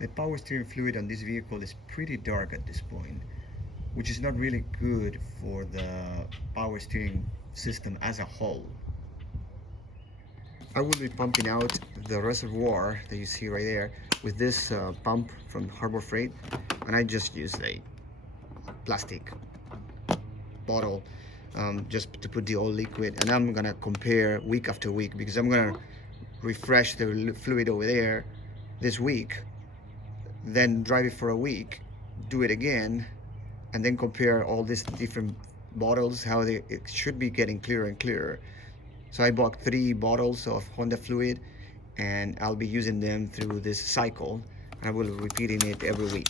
The power steering fluid on this vehicle is pretty dark at this point, which is not really good for the power steering system as a whole. I will be pumping out the reservoir that you see right there with this pump from Harbor Freight, and I just use a plastic bottle just to put the oil liquid, and I'm gonna compare week after week because I'm gonna refresh the fluid over there this week, then drive it for a week, do it again, and then compare all these different bottles, how it should be getting clearer and clearer. So I bought 3 bottles of Honda fluid, and I'll be using them through this cycle. I will be repeating it every week.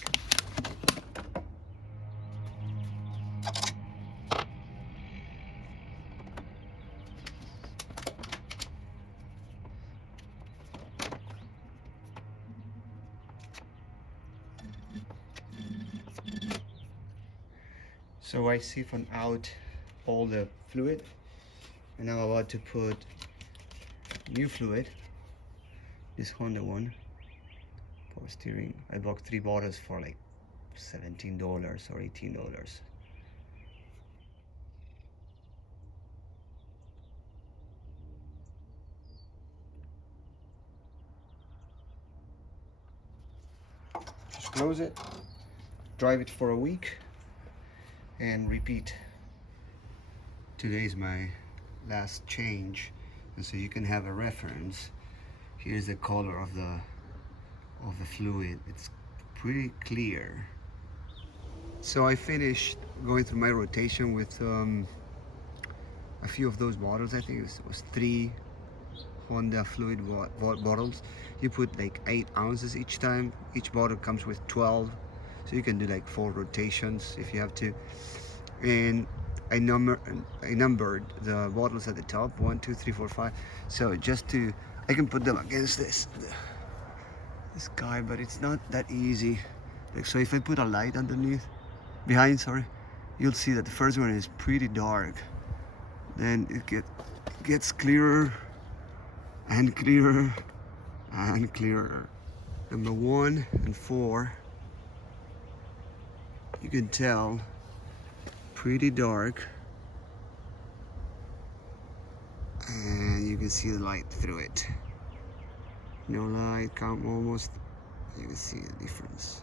So I siphon out all the fluid, and I'm about to put new fluid, this Honda one, power steering. I bought 3 bottles for like $17 or $18. Just close it, drive it for a week, and repeat. Today is my last change, and so you can have a reference. Here's the color of the fluid. It's pretty clear. So I finished going through my rotation with a few of those bottles. I think it was 3 Honda fluid bottles. You put like 8 ounces each time. Each bottle comes with 12, so you can do like 4 rotations if you have to. And I numbered the bottles at the top, 1, 2, 3, 4, 5. So I can put them against this guy, but it's not that easy. Like, so if I put a light behind, you'll see that the first one is pretty dark. Then it gets clearer and clearer and clearer. Number 1 and 4, you can tell, pretty dark, and you can see the light through it. No light, come almost, you can see the difference.